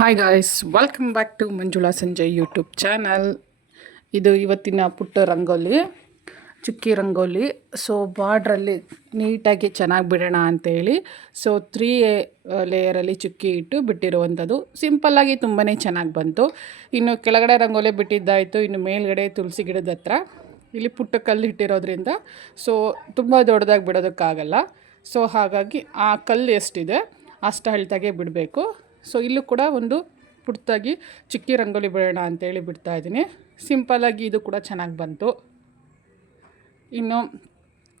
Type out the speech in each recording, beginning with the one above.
Hi guys, welcome back to Manjula Sanjay YouTube channel. ಇದು ಇವತ್ತಿನ ಪುಟ್ಟ ರಂಗೋಲಿ, ಚುಕ್ಕಿ ರಂಗೋಲಿ. ಸೊ ಬಾರ್ಡ್ರಲ್ಲಿ ನೀಟಾಗಿ ಚೆನ್ನಾಗಿ ಬಿಡೋಣ ಅಂತೇಳಿ ಸೊ 3 ಲೇಯರಲ್ಲಿ ಚುಕ್ಕಿ ಇಟ್ಟು ಬಿಟ್ಟಿರುವಂಥದ್ದು. ಸಿಂಪಲ್ಲಾಗಿ ತುಂಬಾ ಚೆನ್ನಾಗಿ ಬಂತು. ಇನ್ನು ಕೆಳಗಡೆ ರಂಗೋಲಿ ಬಿಟ್ಟಿದ್ದಾಯಿತು. ಇನ್ನು ಮೇಲ್ಗಡೆ ತುಳಸಿ ಗಿಡದ ಹತ್ರ ಇಲ್ಲಿ ಪುಟ್ಟ ಕಲ್ಲು ಇಟ್ಟಿರೋದ್ರಿಂದ ಸೊ ತುಂಬ ದೊಡ್ಡದಾಗಿ ಬಿಡೋದಕ್ಕಾಗಲ್ಲ. ಸೊ ಹಾಗಾಗಿ ಆ ಕಲ್ಲು ಎಷ್ಟಿದೆ ಅಷ್ಟು ಅಳತೆಗೆ ಬಿಡಬೇಕು. ಸೊ ಇಲ್ಲೂ ಕೂಡ ಒಂದು ಪುಟ್ಟದಾಗಿ ಚುಕ್ಕಿ ರಂಗೋಲಿ ಬಿಡೋಣ ಅಂತೇಳಿ ಬಿಡ್ತಾಯಿದ್ದೀನಿ. ಸಿಂಪಲ್ಲಾಗಿ ಇದು ಕೂಡ ಚೆನ್ನಾಗಿ ಬಂತು. ಇನ್ನು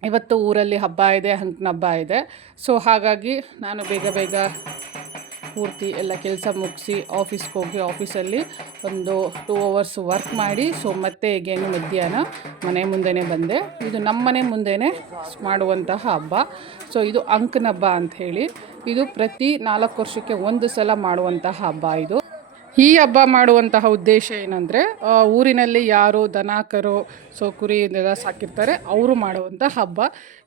ಇವತ್ತು ಊರಲ್ಲಿ ಹಬ್ಬ ಇದೆ, ಹಂಕನ ಹಬ್ಬ ಇದೆ. ಸೊ ಹಾಗಾಗಿ ನಾನು ಬೇಗ ಪೂರ್ತಿ ಎಲ್ಲ ಕೆಲಸ ಮುಗಿಸಿ ಆಫೀಸ್ಗೆ ಹೋಗಿ ಆಫೀಸಲ್ಲಿ ಒಂದು 2 ಅವರ್ಸ್ ವರ್ಕ್ ಮಾಡಿ ಸೊ ಮತ್ತೆ ಈಗೇನು ಮಧ್ಯಾಹ್ನ ಮನೆ ಮುಂದೆನೇ ಬಂದೆ. ಇದು ನಮ್ಮ ಮನೆ ಮುಂದೆನೇ ಮಾಡುವಂತಹ ಹಬ್ಬ. ಸೊ ಇದು ಅಂಕನ ಹಬ್ಬ ಅಂಥೇಳಿ. ಇದು ಪ್ರತಿ 4 ವರ್ಷಕ್ಕೆ ಒಂದು ಸಲ ಮಾಡುವಂತಹ ಹಬ್ಬ. ಇದು ಈ ಹಬ್ಬ ಮಾಡುವಂತಹ ಉದ್ದೇಶ ಏನಂದರೆ ಊರಿನಲ್ಲಿ ಯಾರು ದನ ಕರು ಸೊ ಕುರಿ ಇದೆಲ್ಲ ಸಾಕಿರ್ತಾರೆ ಅವರು ಮಾಡುವಂಥ ಹಬ್ಬ.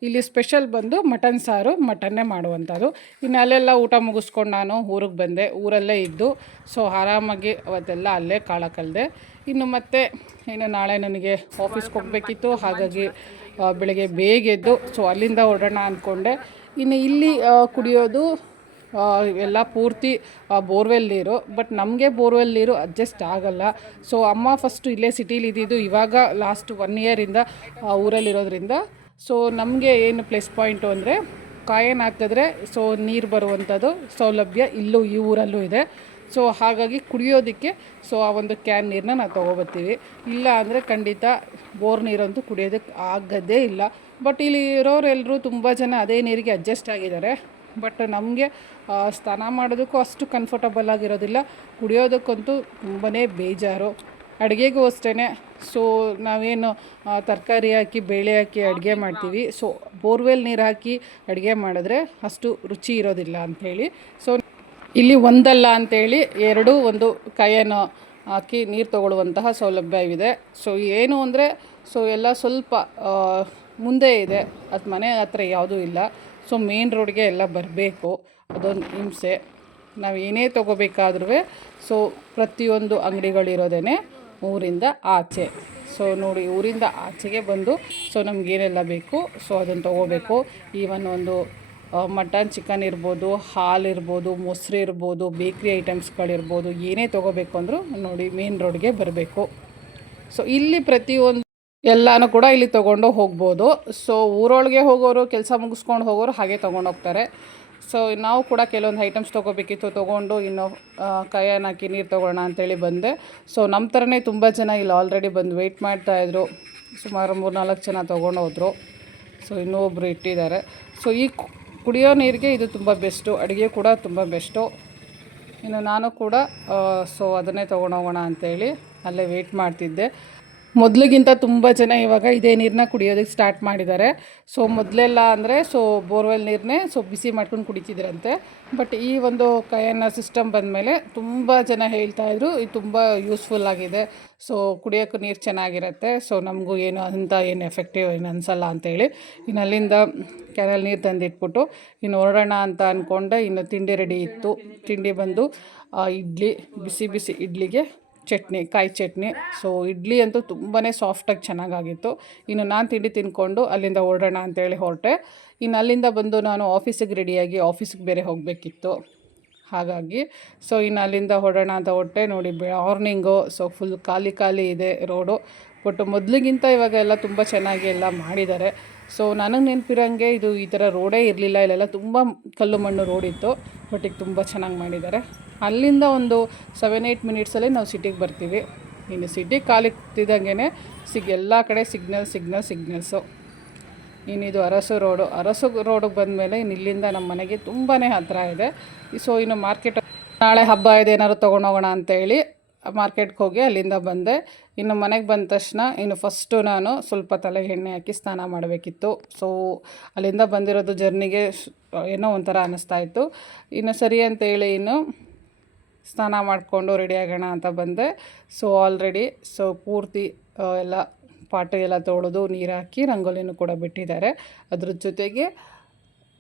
ಇಲ್ಲಿ ಸ್ಪೆಷಲ್ ಬಂದು ಮಟನ್ ಸಾರು, ಮಟನ್ನೇ ಮಾಡುವಂಥದ್ದು. ಇನ್ನು ಅಲ್ಲೆಲ್ಲ ಊಟ ಮುಗಿಸ್ಕೊಂಡು ನಾನು ಊರಿಗೆ ಬಂದೆ. ಊರಲ್ಲೇ ಇದ್ದು ಸೊ ಆರಾಮಾಗಿ ಅವತ್ತೆಲ್ಲ ಅಲ್ಲೇ ಕಾಲ ಕಳೆದೆ. ಇನ್ನು ಮತ್ತೆ ಇನ್ನು ನಾಳೆ ನನಗೆ ಆಫೀಸ್ಗೆ ಹೋಗಬೇಕಿತ್ತು. ಹಾಗಾಗಿ ಬೆಳಗ್ಗೆ ಬೇಗ ಎದ್ದು ಸೊ ಅಲ್ಲಿಂದ ಹೊರಡೋಣ ಅಂದ್ಕೊಂಡೆ. ಇನ್ನು ಇಲ್ಲಿ ಕುಡಿಯೋದು ಎಲ್ಲ ಪೂರ್ತಿ ಬೋರ್ವೆಲ್ ನೀರು. ಬಟ್ ನಮಗೆ ಬೋರ್ವೆಲ್ ನೀರು ಅಡ್ಜಸ್ಟ್ ಆಗಲ್ಲ. ಸೊ ಅಮ್ಮ ಫಸ್ಟು ಇಲ್ಲೇ ಸಿಟೀಲಿ ಇದ್ದಿದ್ದು, ಇವಾಗ ಲಾಸ್ಟ್ 1 ಇಯರಿಂದ ಊರಲ್ಲಿರೋದ್ರಿಂದ ಸೊ ನಮಗೆ ಏನು ಪ್ಲಸ್ ಪಾಯಿಂಟು ಅಂದರೆ ಕಾಯಿನ್ ಹಾಕಿದ್ರೆ ಸೊ ನೀರು ಬರುವಂಥದ್ದು ಸೌಲಭ್ಯ ಇಲ್ಲೂ ಈ ಊರಲ್ಲೂ ಇದೆ. ಸೊ ಹಾಗಾಗಿ ಕುಡಿಯೋದಕ್ಕೆ ಸೊ ಆ ಒಂದು ಕ್ಯಾನ್ ನೀರನ್ನ ನಾವು ತೊಗೊಬರ್ತೀವಿ. ಇಲ್ಲ ಅಂದರೆ ಖಂಡಿತ ಬೋರ್ ನೀರಂತೂ ಕುಡಿಯೋದಕ್ಕೆ ಆಗೋದೇ ಇಲ್ಲ. ಬಟ್ ಇಲ್ಲಿ ಇರೋರೆಲ್ಲರೂ ತುಂಬ ಜನ ಅದೇ ನೀರಿಗೆ ಅಡ್ಜಸ್ಟ್ ಆಗಿದ್ದಾರೆ. ಬಟ್ ನಮಗೆ ಸ್ನಾನ ಮಾಡೋದಕ್ಕೂ ಅಷ್ಟು ಕಂಫರ್ಟಬಲ್ ಆಗಿರೋದಿಲ್ಲ, ಕುಡಿಯೋದಕ್ಕಂತೂ ತುಂಬಾ ಬೇಜಾರು. ಅಡುಗೆಗೂ ಅಷ್ಟೇ. ಸೊ ನಾವೇನು ತರಕಾರಿ ಹಾಕಿ ಬೇಳೆ ಹಾಕಿ ಅಡುಗೆ ಮಾಡ್ತೀವಿ. ಸೊ ಬೋರ್ವೆಲ್ ನೀರು ಹಾಕಿ ಅಡುಗೆ ಮಾಡಿದ್ರೆ ಅಷ್ಟು ರುಚಿ ಇರೋದಿಲ್ಲ ಅಂಥೇಳಿ ಸೊ ಇಲ್ಲಿ ಒಂದಲ್ಲ ಅಂಥೇಳಿ 2 ಒಂದು ಕೈಯನ್ನು ಹಾಕಿ ನೀರು ತೊಗೊಳ್ಳುವಂತಹ ಸೌಲಭ್ಯವಿದೆ. ಸೊ ಏನು ಅಂದರೆ ಸೊ ಎಲ್ಲ ಸ್ವಲ್ಪ ಮುಂದೆ ಇದೆ, ಅದು ಮನೆ ಹತ್ರ ಯಾವುದೂ ಇಲ್ಲ. ಸೊ ಮೇನ್ ರೋಡ್ಗೆ ಎಲ್ಲ ಬರಬೇಕು, ಅದೊಂದು ಹಿಂಸೆ. ನಾವು ಏನೇ ತೊಗೋಬೇಕಾದ್ರೂ ಸೊ ಪ್ರತಿಯೊಂದು ಅಂಗಡಿಗಳಿರೋದೇ ಊರಿಂದ ಆಚೆ. ಸೊ ನೋಡಿ, ಊರಿಂದ ಆಚೆಗೆ ಬಂದು ಸೊ ನಮಗೇನೆಲ್ಲ ಬೇಕು ಸೊ ಅದನ್ನು ತೊಗೋಬೇಕು. ಈವನ್ ಒಂದು ಮಟನ್ ಚಿಕನ್ ಇರ್ಬೋದು, ಹಾಲು ಇರ್ಬೋದು, ಮೊಸರು ಇರ್ಬೋದು, ಬೇಕ್ರಿ ಐಟಮ್ಸ್ಗಳಿರ್ಬೋದು, ಏನೇ ತೊಗೋಬೇಕು ಅಂದರೂ ನೋಡಿ ಮೇನ್ ರೋಡ್ಗೆ ಬರಬೇಕು. ಸೊ ಇಲ್ಲಿ ಪ್ರತಿಯೊಂದು ಎಲ್ಲನೂ ಕೂಡ ಇಲ್ಲಿ ತೊಗೊಂಡು ಹೋಗ್ಬೋದು. ಸೊ ಊರೊಳಗೆ ಹೋಗೋರು, ಕೆಲಸ ಮುಗಿಸ್ಕೊಂಡು ಹೋಗೋರು ಹಾಗೆ ತೊಗೊಂಡೋಗ್ತಾರೆ. ಸೊ ನಾವು ಕೂಡ ಕೆಲವೊಂದು ಐಟಮ್ಸ್ ತೊಗೋಬೇಕಿತ್ತು, ತೊಗೊಂಡು ಇನ್ನು ಕೈಯನ್ನು ಹಾಕಿ ನೀರು ತೊಗೊಳ್ಳೋಣ ಅಂತೇಳಿ ಬಂದೆ. ಸೊ ನಮ್ಮ ಥರನೇ ತುಂಬ ಜನ ಇಲ್ಲಿ ಆಲ್ರೆಡಿ ಬಂದು ವೆಯ್ಟ್ ಮಾಡ್ತಾಯಿದ್ರು. ಸುಮಾರು 3-4 ಜನ ತೊಗೊಂಡೋದ್ರು. ಸೊ ಇನ್ನೂ ಒಬ್ಬರು ಇಟ್ಟಿದ್ದಾರೆ. ಸೊ ಈ ಕುಡಿಯೋ ನೀರಿಗೆ ಇದು ತುಂಬ ಬೆಸ್ಟು, ಅಡುಗೆ ಕೂಡ ತುಂಬ ಬೆಸ್ಟು. ಇನ್ನು ನಾನು ಕೂಡ ಸೊ ಅದನ್ನೇ ತೊಗೊಂಡೋಗೋಣ ಅಂತೇಳಿ ಅಲ್ಲೇ ವೆಯ್ಟ್ ಮಾಡ್ತಿದ್ದೆ. ಮೊದಲಿಗಿಂತ ತುಂಬ ಜನ ಇವಾಗ ಇದೇ ನೀರನ್ನ ಕುಡಿಯೋದಕ್ಕೆ ಸ್ಟಾರ್ಟ್ ಮಾಡಿದ್ದಾರೆ. ಸೊ ಮೊದಲೆಲ್ಲ ಅಂದರೆ ಸೊ ಬೋರ್ವೆಲ್ ನೀರನ್ನೇ ಸೊ ಬಿಸಿ ಮಾಡ್ಕೊಂಡು ಕುಡಿತಿದ್ರಂತೆ. ಬಟ್ ಈ ಒಂದು ಕೈಯನ್ನ ಸಿಸ್ಟಮ್ ಬಂದಮೇಲೆ ತುಂಬ ಜನ ಹೇಳ್ತಾಯಿದ್ರು ಇದು ತುಂಬ ಯೂಸ್ಫುಲ್ ಆಗಿದೆ, ಸೊ ಕುಡಿಯೋಕ್ಕೂ ನೀರು ಚೆನ್ನಾಗಿರುತ್ತೆ, ಸೊ ನಮಗೂ ಏನು ಏನು ಎಫೆಕ್ಟಿವ್ ಏನು ಅನಿಸಲ್ಲ ಅಂತೇಳಿ ಇನ್ನು ಅಲ್ಲಿಂದ ಕ್ಯಾನಲ್ಲಿ ನೀರು ತಂದಿಟ್ಬಿಟ್ಟು ಇನ್ನು ಹೊರಡೋಣ ಅಂತ ಅಂದ್ಕೊಂಡೆ. ಇನ್ನು ತಿಂಡಿ ರೆಡಿ ಇತ್ತು. ತಿಂಡಿ ಬಂದು ಇಡ್ಲಿ, ಬಿಸಿ ಬಿಸಿ ಇಡ್ಲಿಗೆ ಚಟ್ನಿ, ಕಾಯಿ ಚಟ್ನಿ. ಸೊ ಇಡ್ಲಿ ಅಂತೂ ತುಂಬಾ ಸಾಫ್ಟಾಗಿ ಚೆನ್ನಾಗಾಗಿತ್ತು. ಇನ್ನು ನಾನು ತಿಂಡಿ ತಿಂದ್ಕೊಂಡು ಅಲ್ಲಿಂದ ಹೊರಡೋಣ ಅಂತೇಳಿ ಹೊರಟೆ. ಇನ್ನು ಅಲ್ಲಿಂದ ಬಂದು ನಾನು ಆಫೀಸಿಗೆ ರೆಡಿಯಾಗಿ ಆಫೀಸಿಗೆ ಬೇರೆ ಹೋಗಬೇಕಿತ್ತು. ಹಾಗಾಗಿ ಸೊ ಇನ್ನು ಅಲ್ಲಿಂದ ಹೊರಡೋಣ ಅಂತ ಹೊರಟೆ. ನೋಡಿ ಮಾರ್ನಿಂಗು ಸೊ ಫುಲ್ ಖಾಲಿ ಇದೆ ರೋಡು. ಬಟ್ ಮೊದಲಿಗಿಂತ ಇವಾಗ ಎಲ್ಲ ತುಂಬ ಚೆನ್ನಾಗಿ ಎಲ್ಲ ಮಾಡಿದ್ದಾರೆ. ಸೊ ನನಗೆ ನೆನಪಿರೋಂಗೆ ಇದು ಈ ಥರ ರೋಡೇ ಇರಲಿಲ್ಲ. ಇಲ್ಲೆಲ್ಲ ತುಂಬ ಕಲ್ಲು ಮಣ್ಣು ರೋಡಿತ್ತು. ಬಟ್ ಈಗ ತುಂಬ ಚೆನ್ನಾಗಿ ಮಾಡಿದ್ದಾರೆ. ಅಲ್ಲಿಂದ ಒಂದು 7-8 ಮಿನಿಟ್ಸಲ್ಲಿ ನಾವು ಸಿಟಿಗೆ ಬರ್ತೀವಿ. ಇನ್ನು ಸಿಟಿ ಕಾಲಿಟ್ಟಿದಂಗೆ ಎಲ್ಲ ಕಡೆ ಸಿಗ್ನಲ್ಸು. ಇನ್ನಿದು ಅರಸು ರೋಡಿಗೆ ಬಂದಮೇಲೆ ಇನ್ನು ಇಲ್ಲಿಂದ ನಮ್ಮ ಮನೆಗೆ ತುಂಬಾ ಹತ್ತಿರ ಇದೆ. ಸೊ ಇನ್ನು ಮಾರ್ಕೆಟ್ ನಾಳೆ ಹಬ್ಬ ಇದೆ, ಏನಾದ್ರು ತೊಗೊಂಡೋಗೋಣ ಅಂತೇಳಿ ಮಾರ್ಕೆಟ್ಗೆ ಹೋಗಿ ಅಲ್ಲಿಂದ ಬಂದೆ. ಇನ್ನು ಮನೆಗೆ ಬಂದ ತಕ್ಷಣ ಇನ್ನು ಫಸ್ಟು ನಾನು ಸ್ವಲ್ಪ ತಲೆಗೆ ಎಣ್ಣೆ ಹಾಕಿ ಸ್ನಾನ ಮಾಡಬೇಕಿತ್ತು. ಸೊ ಅಲ್ಲಿಂದ ಬಂದಿರೋದು ಜರ್ನಿಗೆ ಏನೋ ಒಂಥರ ಅನ್ನಿಸ್ತಾಯಿತ್ತು. ಇನ್ನು ಸರಿ ಅಂತೇಳಿ ಇನ್ನು ಸ್ನಾನ ಮಾಡಿಕೊಂಡು ರೆಡಿ ಆಗೋಣ ಅಂತ ಬಂದೆ. ಸೊ ಆಲ್ರೆಡಿ ಸೊ ಪೂರ್ತಿ ಎಲ್ಲ ಪಾಟು ಎಲ್ಲ ತೊಳೆದು ನೀರು ಹಾಕಿ ರಂಗೋಲಿನೂ ಕೂಡ ಬಿಟ್ಟಿದ್ದಾರೆ. ಅದ್ರ ಜೊತೆಗೆ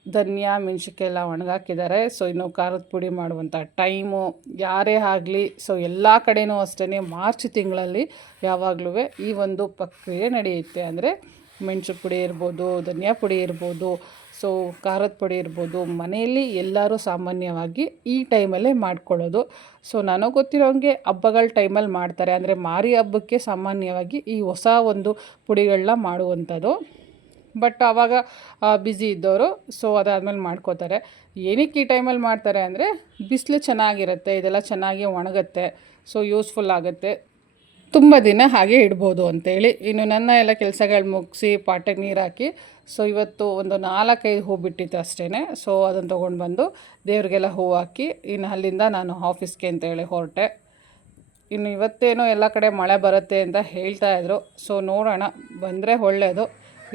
ಧನಿಯಾ ಮೆಣಸಿನ್ಕಾಯಿ ಎಲ್ಲ ಒಣಗಾಕಿದ್ದಾರೆ. ಸೊ ಇನ್ನು ಖಾರದ ಪುಡಿ ಮಾಡುವಂಥ ಟೈಮು ಯಾರೇ ಆಗಲಿ, ಸೊ ಎಲ್ಲ ಕಡೆಯೂ ಅಷ್ಟೇ ಮಾರ್ಚ್ ತಿಂಗಳಲ್ಲಿ ಯಾವಾಗಲೂ ಈ ಒಂದು ಪ್ರಕ್ರಿಯೆ ನಡೆಯುತ್ತೆ. ಅಂದರೆ ಮೆಣಸು ಪುಡಿ ಇರ್ಬೋದು, ಧನಿಯಾ ಪುಡಿ ಇರ್ಬೋದು, ಸೊ ಖಾರದ ಪುಡಿ ಇರ್ಬೋದು, ಮನೆಯಲ್ಲಿ ಎಲ್ಲರೂ ಸಾಮಾನ್ಯವಾಗಿ ಈ ಟೈಮಲ್ಲೇ ಮಾಡ್ಕೊಳ್ಳೋದು. ಸೊ ನನಗೆ ಗೊತ್ತಿರೋಂಗೆ ಹಬ್ಬಗಳ ಟೈಮಲ್ಲಿ ಮಾಡ್ತಾರೆ. ಅಂದರೆ ಮಾರಿ ಹಬ್ಬಕ್ಕೆ ಸಾಮಾನ್ಯವಾಗಿ ಈ ಹೊಸ ಒಂದು ಪುಡಿಗಳನ್ನ ಮಾಡುವಂಥದ್ದು. ಬಟ್ ಆವಾಗ ಬ್ಯುಸಿ ಇದ್ದವರು ಸೊ ಅದಾದಮೇಲೆ ಮಾಡ್ಕೋತಾರೆ. ಏನಕ್ಕೆ ಈ ಟೈಮಲ್ಲಿ ಮಾಡ್ತಾರೆ ಅಂದರೆ ಬಿಸಿಲು ಚೆನ್ನಾಗಿರುತ್ತೆ, ಇದೆಲ್ಲ ಚೆನ್ನಾಗಿ ಒಣಗುತ್ತೆ, ಸೊ ಯೂಸ್ಫುಲ್ ಆಗುತ್ತೆ, ತುಂಬ ದಿನ ಹಾಗೆ ಇಡ್ಬೋದು ಅಂತೇಳಿ. ಇನ್ನು ನನ್ನ ಎಲ್ಲ ಕೆಲಸಗಳು ಮುಗಿಸಿ ಪಾಟಿಗೆ ನೀರು ಹಾಕಿ, ಸೊ ಇವತ್ತು ಒಂದು 4-5 ಹೂ ಬಿಟ್ಟಿತ್ತು ಅಷ್ಟೇ. ಸೊ ಅದನ್ನು ತೊಗೊಂಡು ಬಂದು ದೇವ್ರಿಗೆಲ್ಲ ಹೂವು ಹಾಕಿ ಇನ್ನು ಅಲ್ಲಿಂದ ನಾನು ಆಫೀಸ್ಗೆ ಅಂತೇಳಿ ಹೊರಟೆ. ಇನ್ನು ಇವತ್ತೇನೋ ಎಲ್ಲ ಕಡೆ ಮಳೆ ಬರುತ್ತೆ ಅಂತ ಹೇಳ್ತಾಯಿದ್ರು. ಸೊ ನೋಡೋಣ, ಬಂದರೆ ಒಳ್ಳೆಯದು,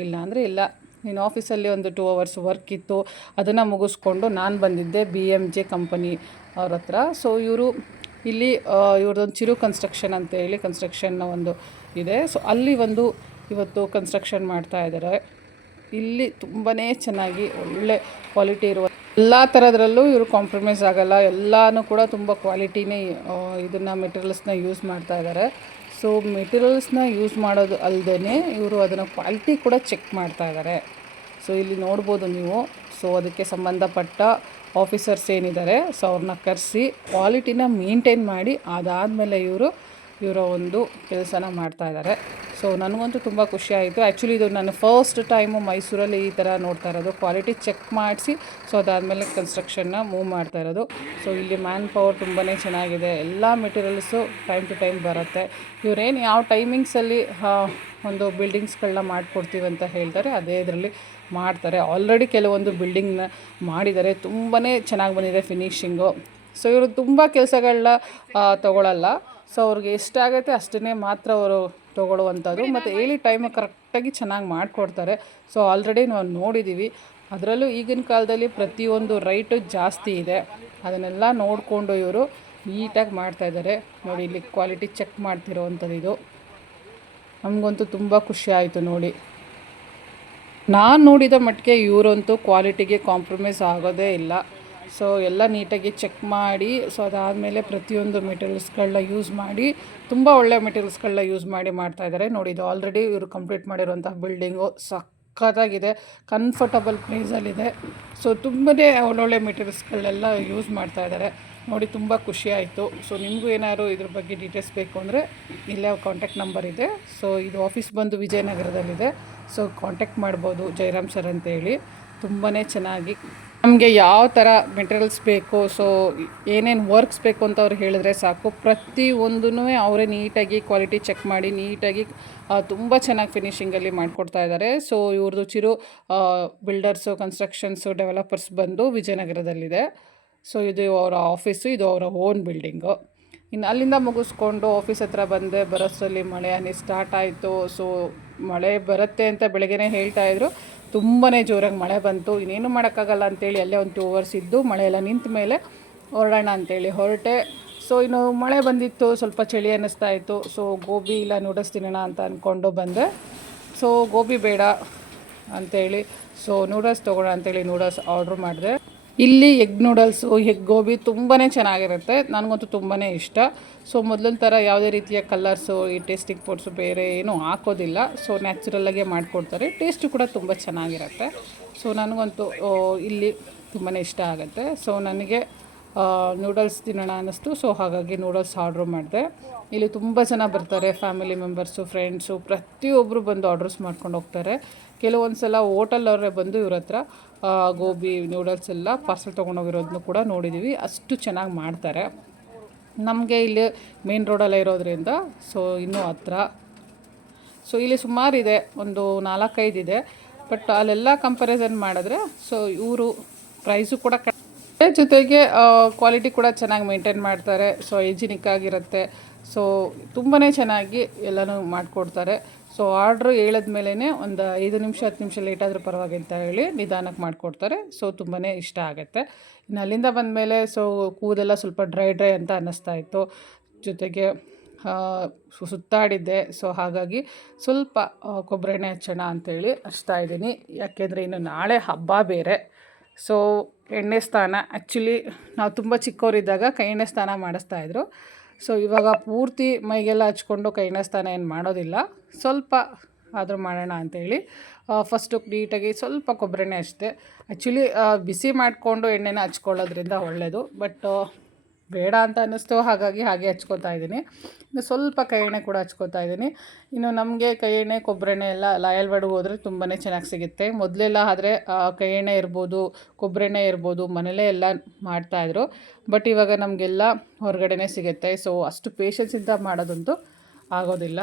ಇಲ್ಲ ಅಂದರೆ ಇಲ್ಲ. ಇನ್ನು ಆಫೀಸಲ್ಲಿ ಒಂದು 2 hours ವರ್ಕ್ ಇತ್ತು, ಅದನ್ನು ಮುಗಿಸ್ಕೊಂಡು ನಾನು ಬಂದಿದ್ದೆ BMJ ಕಂಪನಿ ಅವ್ರ ಹತ್ರ. ಸೊ ಇವರು ಇಲ್ಲಿ ಇವ್ರದ್ದೊಂದು ಚಿರು ಕನ್ಸ್ಟ್ರಕ್ಷನ್ ಅಂತೇಳಿ ಕನ್ಸ್ಟ್ರಕ್ಷನ್ನ ಒಂದು ಇದೆ. ಸೊ ಅಲ್ಲಿ ಒಂದು ಇವತ್ತು ಕನ್ಸ್ಟ್ರಕ್ಷನ್ ಮಾಡ್ತಾ ಇದ್ದಾರೆ. ಇಲ್ಲಿ ತುಂಬಾ ಚೆನ್ನಾಗಿ ಒಳ್ಳೆ ಕ್ವಾಲಿಟಿ ಇರುವ ಎಲ್ಲ ಥರದ್ರಲ್ಲೂ ಇವರು ಕಾಂಪ್ರಮೈಸ್ ಆಗೋಲ್ಲ, ಎಲ್ಲನೂ ಕೂಡ ತುಂಬ ಕ್ವಾಲಿಟಿನೇ ಇದನ್ನು ಮೆಟೀರಿಯಲ್ಸ್ನ ಯೂಸ್ ಮಾಡ್ತಾ ಇದ್ದಾರೆ. ಸೊ ಮೆಟೀರಿಯಲ್ಸ್ನ ಯೂಸ್ ಮಾಡೋದು ಅಲ್ಲದೇ ಇವರು ಅದನ್ನು ಕ್ವಾಲಿಟಿ ಕೂಡ ಚೆಕ್ ಮಾಡ್ತಾ ಇದ್ದಾರೆ. ಸೊ ಇಲ್ಲಿ ನೋಡ್ಬೋದು ನೀವು. ಸೊ ಅದಕ್ಕೆ ಸಂಬಂಧಪಟ್ಟ ಆಫೀಸರ್ಸ್ ಏನಿದ್ದಾರೆ, ಸೊ ಅವ್ರನ್ನ ಕರೆಸಿ ಕ್ವಾಲಿಟಿನ ಮೇಂಟೈನ್ ಮಾಡಿ ಅದಾದಮೇಲೆ ಇವರ ಒಂದು ಕೆಲಸನ ಮಾಡ್ತಾಯಿದ್ದಾರೆ. ಸೊ ನನಗಂತೂ ತುಂಬ ಖುಷಿ ಆಯಿತು. ಆ್ಯಕ್ಚುಲಿ ಇದು ನಾನು ಫಸ್ಟ್ ಟೈಮು ಮೈಸೂರಲ್ಲಿ ಈ ಥರ ನೋಡ್ತಾ ಇರೋದು, ಕ್ವಾಲಿಟಿ ಚೆಕ್ ಮಾಡಿಸಿ ಸೊ ಅದಾದಮೇಲೆ ಕನ್ಸ್ಟ್ರಕ್ಷನ್ನ ಮೂವ್ ಮಾಡ್ತಾ ಇರೋದು. ಸೊ ಇಲ್ಲಿ ಮ್ಯಾನ್ ಪವರ್ ತುಂಬಾ ಚೆನ್ನಾಗಿದೆ, ಎಲ್ಲ ಮೆಟೀರಿಯಲ್ಸು ಟೈಮ್ ಟು ಟೈಮ್ ಬರುತ್ತೆ. ಇವರೇನು ಯಾವ ಟೈಮಿಂಗ್ಸಲ್ಲಿ ಒಂದು ಬಿಲ್ಡಿಂಗ್ಸ್ಗಳನ್ನ ಮಾಡಿಕೊಡ್ತೀವಿ ಅಂತ ಹೇಳ್ತಾರೆ, ಅದೇ ಇದರಲ್ಲಿ ಮಾಡ್ತಾರೆ. ಆಲ್ರೆಡಿ ಕೆಲವೊಂದು ಬಿಲ್ಡಿಂಗ್ನ ಮಾಡಿದ್ದಾರೆ, ತುಂಬಾ ಚೆನ್ನಾಗಿ ಬಂದಿದೆ ಫಿನಿಶಿಂಗು. ಸೊ ಇವರು ತುಂಬ ಕೆಲಸಗಳನ್ನ ತೊಗೊಳಲ್ಲ. ಸೊ ಅವ್ರಿಗೆ ಎಷ್ಟಾಗುತ್ತೆ ಅಷ್ಟನ್ನೇ ಮಾತ್ರ ಅವರು ತೊಗೊಳ್ಳುವಂಥದ್ದು, ಮತ್ತು ಹೇಳಿ ಟೈಮ್ ಕರೆಕ್ಟಾಗಿ ಚೆನ್ನಾಗಿ ಮಾಡಿಕೊಡ್ತಾರೆ. ಸೊ ಆಲ್ರೆಡಿ ನಾವು ನೋಡಿದ್ದೀವಿ. ಅದರಲ್ಲೂ ಈಗಿನ ಕಾಲದಲ್ಲಿ ಪ್ರತಿಯೊಂದು ರೈಟು ಜಾಸ್ತಿ ಇದೆ, ಅದನ್ನೆಲ್ಲ ನೋಡಿಕೊಂಡು ಇವರು ನೀಟಾಗಿ ಮಾಡ್ತಾಯಿದ್ದಾರೆ. ನೋಡಿ ಇಲ್ಲಿ ಕ್ವಾಲಿಟಿ ಚೆಕ್ ಮಾಡ್ತಿರೋವಂಥದ್ದು ಇದು. ನಮಗಂತೂ ತುಂಬ ಖುಷಿ ಆಯಿತು ನೋಡಿ. ನಾನು ನೋಡಿದ ಮಟ್ಟಿಗೆ ಇವರಂತೂ ಕ್ವಾಲಿಟಿಗೆ ಕಾಂಪ್ರಮೈಸ್ ಆಗೋದೇ ಇಲ್ಲ. ಸೊ ಎಲ್ಲ ನೀಟಾಗಿ ಚೆಕ್ ಮಾಡಿ, ಸೊ ಅದಾದಮೇಲೆ ಪ್ರತಿಯೊಂದು ಮೆಟೀರಿಯಲ್ಸ್ಗಳನ್ನ ಯೂಸ್ ಮಾಡಿ, ತುಂಬ ಒಳ್ಳೆ ಮೆಟೀರಿಯಲ್ಸ್ಗಳನ್ನ ಯೂಸ್ ಮಾಡಿ ಮಾಡ್ತಾಯಿದ್ದಾರೆ. ನೋಡಿ ಇದು ಆಲ್ರೆಡಿ ಇವರು ಕಂಪ್ಲೀಟ್ ಮಾಡಿರೋಂಥ ಬಿಲ್ಡಿಂಗು ಸಖತ್ತಾಗಿದೆ, ಕಂಫರ್ಟಬಲ್ ಪ್ರೈಸಲ್ಲಿದೆ. ಸೊ ತುಂಬಾ ಒಳ್ಳೊಳ್ಳೆ ಮೆಟೀರಿಯಲ್ಸ್ಗಳನ್ನೆಲ್ಲ ಯೂಸ್ ಮಾಡ್ತಾಯಿದ್ದಾರೆ. ನೋಡಿ ತುಂಬ ಖುಷಿ ಆಯಿತು. ಸೊ ನಿಮಗೂ ಏನಾದ್ರು ಇದ್ರ ಬಗ್ಗೆ ಡೀಟೇಲ್ಸ್ ಬೇಕು ಅಂದರೆ ಇಲ್ಲೇ ಕಾಂಟ್ಯಾಕ್ಟ್ ನಂಬರ್ ಇದೆ. ಸೊ ಇದು ಆಫೀಸ್ ಬಂದು ವಿಜಯನಗರದಲ್ಲಿದೆ. ಸೊ ಕಾಂಟ್ಯಾಕ್ಟ್ ಮಾಡ್ಬೋದು, ಜಯರಾಮ್ ಸರ್ ಅಂತೇಳಿ. ತುಂಬಾ ಚೆನ್ನಾಗಿ ನಮಗೆ ಯಾವ ಥರ ಮೆಟೀರಿಯಲ್ಸ್ ಬೇಕು, ಸೊ ಏನೇನು ವರ್ಕ್ಸ್ ಬೇಕು ಅಂತ ಅವ್ರು ಹೇಳಿದ್ರೆ ಸಾಕು, ಪ್ರತಿಯೊಂದೂ ಅವರೇ ನೀಟಾಗಿ ಕ್ವಾಲಿಟಿ ಚೆಕ್ ಮಾಡಿ ನೀಟಾಗಿ ತುಂಬ ಚೆನ್ನಾಗಿ ಫಿನಿಷಿಂಗಲ್ಲಿ ಮಾಡಿಕೊಡ್ತಾ ಇದ್ದಾರೆ. ಸೊ ಇವ್ರದ್ದು ಚಿರು ಬಿಲ್ಡರ್ಸು, ಕನ್ಸ್ಟ್ರಕ್ಷನ್ಸು, ಡೆವಲಪರ್ಸ್ ಬಂದು ವಿಜಯನಗರದಲ್ಲಿದೆ. ಸೊ ಇದು ಅವರ ಆಫೀಸು, ಇದು ಅವರ ಓನ್ ಬಿಲ್ಡಿಂಗು. ಇನ್ನು ಅಲ್ಲಿಂದ ಮುಗಿಸ್ಕೊಂಡು ಆಫೀಸ್ ಹತ್ರ ಬಂದೆ. ಬರೋಷ್ಟರಲ್ಲಿ ಮಳೆ ಹನಿ ಸ್ಟಾರ್ಟ್ ಆಯಿತು. ಸೊ ಮಳೆ ಬರುತ್ತೆ ಅಂತ ಬೆಳಗ್ಗೆನೇ ಹೇಳ್ತಾಯಿದ್ರು, ತುಂಬಾ ಜೋರಾಗಿ ಮಳೆ ಬಂತು. ಇನ್ನೇನು ಮಾಡೋಕ್ಕಾಗಲ್ಲ ಅಂತೇಳಿ ಅಲ್ಲೇ ಒಂದು 2 hours ಇದ್ದು ಮಳೆ ಎಲ್ಲ ನಿಂತ ಮೇಲೆ ಹೊರಡೋಣ ಅಂತೇಳಿ ಹೊರಟೆ. ಸೊ ಇನ್ನು ಮಳೆ ಬಂದಿತ್ತು, ಸ್ವಲ್ಪ ಚಳಿ ಅನ್ನಿಸ್ತಾ ಇತ್ತು. ಸೊ ಗೋಬಿ ಇಲ್ಲ ನೂಡಲ್ಸ್ ತಿನ್ನೋಣ ಅಂತ ಅಂದ್ಕೊಂಡು ಬಂದೆ. ಸೊ ಗೋಬಿ ಬೇಡ ಅಂಥೇಳಿ ಸೊ ನೂಡಲ್ಸ್ ತೊಗೊಳ್ಳೋಣ ಅಂಥೇಳಿ ನೂಡಲ್ಸ್ ಆರ್ಡ್ರ್ ಮಾಡಿದೆ. ಇಲ್ಲಿ ಎಗ್ ನೂಡಲ್ಸು, ಎಗ್ ಗೋಬಿ ತುಂಬಾ ಚೆನ್ನಾಗಿರುತ್ತೆ, ನನಗಂತೂ ತುಂಬಾ ಇಷ್ಟ. ಸೊ ಮೊದಲಿನ ಥರ ಯಾವುದೇ ರೀತಿಯ ಕಲರ್ಸು, ಈ ಟೇಸ್ಟಿಂಗ್ ಪೌಡ್ಸು ಬೇರೆ ಏನೂ ಹಾಕೋದಿಲ್ಲ. ಸೊ ನ್ಯಾಚುರಲ್ಲಾಗೆ ಮಾಡಿಕೊಡ್ತಾರೆ, ಟೇಸ್ಟು ಕೂಡ ತುಂಬ ಚೆನ್ನಾಗಿರುತ್ತೆ. ಸೊ ನನಗಂತೂ ಇಲ್ಲಿ ತುಂಬಾ ಇಷ್ಟ ಆಗುತ್ತೆ. ಸೊ ನನಗೆ ನೂಡಲ್ಸ್ ತಿನ್ನೋಣ ಅನ್ನಿಸ್ತು. ಸೊ ಹಾಗಾಗಿ ನೂಡಲ್ಸ್ ಆರ್ಡ್ರ್ ಮಾಡಿದೆ. ಇಲ್ಲಿ ತುಂಬ ಜನ ಬರ್ತಾರೆ, ಫ್ಯಾಮಿಲಿ ಮೆಂಬರ್ಸು, ಫ್ರೆಂಡ್ಸು, ಪ್ರತಿಯೊಬ್ಬರು ಬಂದು ಆರ್ಡ್ರಸ್ ಮಾಡ್ಕೊಂಡು ಹೋಗ್ತಾರೆ. ಕೆಲವೊಂದು ಸಲ ಹೋಟೆಲವರೇ ಬಂದು ಇವ್ರ ಹತ್ರ ಗೋಬಿ ನೂಡಲ್ಸ್ ಎಲ್ಲ ಪಾರ್ಸೆಲ್ ತೊಗೊಂಡೋಗಿರೋದನ್ನು ಕೂಡ ನೋಡಿದ್ದೀವಿ. ಅಷ್ಟು ಚೆನ್ನಾಗಿ ಮಾಡ್ತಾರೆ. ನಮಗೆ ಇಲ್ಲಿ ಮೇನ್ ರೋಡಲ್ಲೇ ಇರೋದ್ರಿಂದ ಸೊ ಇನ್ನೂ ಹತ್ರ. ಸೊ ಇಲ್ಲಿ ಸುಮಾರಿದೆ, ಒಂದು 4-5 ಇದೆ. ಬಟ್ ಅಲ್ಲೆಲ್ಲ ಕಂಪ್ಯಾರಿಸನ್ ಮಾಡಿದ್ರೆ ಸೊ ಇವರು ಪ್ರೈಸು ಕೂಡ ಜೊತೆಗೆ ಕ್ವಾಲಿಟಿ ಕೂಡ ಚೆನ್ನಾಗಿ ಮೇಂಟೈನ್ ಮಾಡ್ತಾರೆ. ಸೊ ಹೈಜಿನಿಕ್ ಆಗಿರುತ್ತೆ. ಸೊ ತುಂಬಾ ಚೆನ್ನಾಗಿ ಎಲ್ಲನೂ ಮಾಡಿಕೊಡ್ತಾರೆ. ಸೊ ಆರ್ಡ್ರು ಹೇಳಿದ ಮೇಲೇ ಒಂದು 5 ನಿಮಿಷ 10 ನಿಮಿಷ ಲೇಟಾದರೂ ಪರವಾಗಿಲ್ಲ ಅಂತ ಹೇಳಿ ನಿಧಾನಕ್ಕೆ ಮಾಡಿಕೊಡ್ತಾರೆ. ಸೊ ತುಂಬಾ ಇಷ್ಟ ಆಗುತ್ತೆ. ಇನ್ನು ಅಲ್ಲಿಂದ ಬಂದಮೇಲೆ ಸೊ ಕೂದೆಲ್ಲ ಸ್ವಲ್ಪ ಡ್ರೈ ಅಂತ ಅನ್ನಿಸ್ತಾ ಇತ್ತು. ಜೊತೆಗೆ ಸುತ್ತಾಡಿದ್ದೆ. ಸೊ ಹಾಗಾಗಿ ಸ್ವಲ್ಪ ಕೊಬ್ಬರಿ ಎಣ್ಣೆ ಹಚ್ಚೋಣ ಅಂಥೇಳಿ ಹಚ್ತಾ ಇದ್ದೀನಿ. ಯಾಕೆಂದರೆ ಇನ್ನು ನಾಳೆ ಹಬ್ಬ ಬೇರೆ. ಸೊ ಎಣ್ಣೆ ಸ್ನಾನ ಆ್ಯಕ್ಚುಲಿ ನಾವು ತುಂಬ ಚಿಕ್ಕವರಿದ್ದಾಗ ಕೈ ಎಣ್ಣೆ ಸ್ನಾನ ಮಾಡಿಸ್ತಾಯಿದ್ರು. ಸೊ ಇವಾಗ ಪೂರ್ತಿ ಮೈಗೆಲ್ಲ ಹಚ್ಕೊಂಡು ಕೈ ಎಣ್ಣೆ ಸ್ನಾನ ಏನು ಮಾಡೋದಿಲ್ಲ, ಸ್ವಲ್ಪ ಆದರೂ ಮಾಡೋಣ ಅಂಥೇಳಿ ಫಸ್ಟು ನೀಟಾಗಿ ಸ್ವಲ್ಪ ಕೊಬ್ಬರಿ ಎಣ್ಣೆ ಅಷ್ಟೇ. ಆ್ಯಕ್ಚುಲಿ ಬಿಸಿ ಮಾಡಿಕೊಂಡು ಎಣ್ಣೆನ ಹಚ್ಕೊಳ್ಳೋದ್ರಿಂದ ಒಳ್ಳೆಯದು, ಬಟ್ ಬೇಡ ಅಂತ ಅನ್ನಿಸ್ತು, ಹಾಗಾಗಿ ಹಾಗೆ ಹಚ್ಕೋತಾ ಇದ್ದೀನಿ. ಇನ್ನು ಸ್ವಲ್ಪ ಕೈ ಎಣ್ಣೆ ಕೂಡ ಹಚ್ಕೋತಾ ಇದ್ದೀನಿ. ಇನ್ನು ನಮಗೆ ಕೈ ಎಣ್ಣೆ ಕೊಬ್ಬರಿ ಎಣ್ಣೆ ಎಲ್ಲ ಲಾಯಲ್ವಾಡಿಗೆ ಹೋದರೆ ತುಂಬಾ ಚೆನ್ನಾಗಿ ಸಿಗುತ್ತೆ. ಮೊದಲೆಲ್ಲ ಆದರೆ ಕೈ ಎಣ್ಣೆ ಇರ್ಬೋದು, ಕೊಬ್ಬರಿ ಎಣ್ಣೆ ಇರ್ಬೋದು, ಮನೇಲೇ ಎಲ್ಲ ಮಾಡ್ತಾಯಿದ್ರು. ಬಟ್ ಇವಾಗ ನಮಗೆಲ್ಲ ಹೊರಗಡೆನೇ ಸಿಗುತ್ತೆ. ಸೊ ಅಷ್ಟು ಪೇಷನ್ಸಿಂದ ಮಾಡೋದಂತೂ ಆಗೋದಿಲ್ಲ.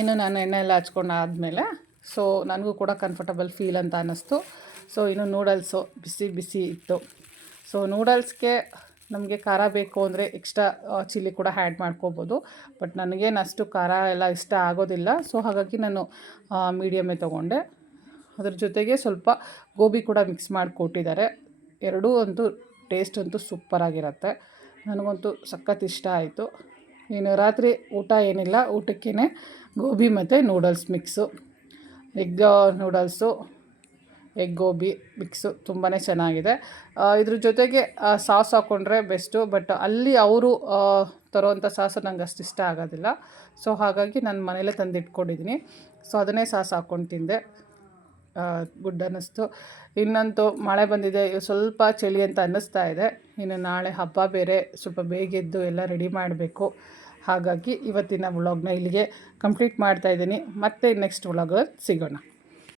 ಇನ್ನು ನಾನು ಎಣ್ಣೆ ಎಲ್ಲ ಹಚ್ಕೊಂಡು ಆದಮೇಲೆ ಸೊ ನನಗೂ ಕೂಡ ಕಂಫರ್ಟಬಲ್ ಫೀಲ್ ಅಂತ ಅನ್ನಿಸ್ತು. ಸೊ ಇನ್ನು ನೂಡಲ್ಸು ಬಿಸಿ ಬಿಸಿ ಇತ್ತು. ಸೊ ನೂಡಲ್ಸ್ಗೆ ನಮಗೆ ಖಾರ ಬೇಕು ಅಂದರೆ ಎಕ್ಸ್ಟ್ರಾ ಚಿಲ್ಲಿ ಕೂಡ ಆ್ಯಡ್ ಮಾಡ್ಕೋಬೋದು, ಬಟ್ ನನಗೇನು ಅಷ್ಟು ಖಾರ ಎಲ್ಲ ಇಷ್ಟ ಆಗೋದಿಲ್ಲ. ಸೊ ಹಾಗಾಗಿ ನಾನು ಮೀಡಿಯಮೇ ತೊಗೊಂಡೆ. ಅದ್ರ ಜೊತೆಗೆ ಸ್ವಲ್ಪ ಗೋಬಿ ಕೂಡ ಮಿಕ್ಸ್ ಮಾಡಿ ಕೊಟ್ಟಿದ್ದಾರೆ. ಎರಡೂ ಅಂತೂ ಟೇಸ್ಟ್ ಅಂತೂ ಸೂಪರಾಗಿರುತ್ತೆ. ನನಗಂತೂ ಸಖತ್ ಇಷ್ಟ ಆಯಿತು. ಇನ್ನು ರಾತ್ರಿ ಊಟ ಏನಿಲ್ಲ, ಊಟಕ್ಕೇ ಗೋಬಿ ಮತ್ತು noodles mix, egg noodles, egg gobi mix ತುಂಬಾ ಚೆನ್ನಾಗಿದೆ. ಇದ್ರ ಜೊತೆಗೆ ಸಾಸ್ ಹಾಕ್ಕೊಂಡ್ರೆ ಬೆಸ್ಟು, ಬಟ್ ಅಲ್ಲಿ ಅವರು ತರೋವಂಥ ಸಾಸು ನಂಗೆ ಅಷ್ಟು ಇಷ್ಟ ಆಗೋದಿಲ್ಲ. ಸೊ ಹಾಗಾಗಿ ನಾನು ಮನೇಲೇ ತಂದು ಇಟ್ಕೊಂಡಿದ್ದೀನಿ. ಸೊ ಅದನ್ನೇ ಸಾಸ್ ಹಾಕ್ಕೊಂಡು ತಿಂದೆ. ಗುಡ್ ಅನ್ನಿಸ್ತು. ಇನ್ನಂತೂ ಮಳೆ ಬಂದಿದೆ, ಸ್ವಲ್ಪ ಚಳಿ ಅಂತ ಅನ್ನಿಸ್ತಾ ಇದೆ. ಇನ್ನು ನಾಳೆ ಹಬ್ಬ ಬೇರೆ, ಸ್ವಲ್ಪ ಬೇಗ ಎದ್ದು ಎಲ್ಲ ರೆಡಿ ಮಾಡಬೇಕು. ಹಾಗಾಗಿ ಇವತ್ತಿನ ವ್ಲಾಗ್ನ ಇಲ್ಲಿಗೆ ಕಂಪ್ಲೀಟ್ ಮಾಡ್ತಾಯಿದ್ದೀನಿ. ಮತ್ತೆ ನೆಕ್ಸ್ಟ್ ವ್ಲಾಗಲ್ಲಿ ಸಿಗೋಣ.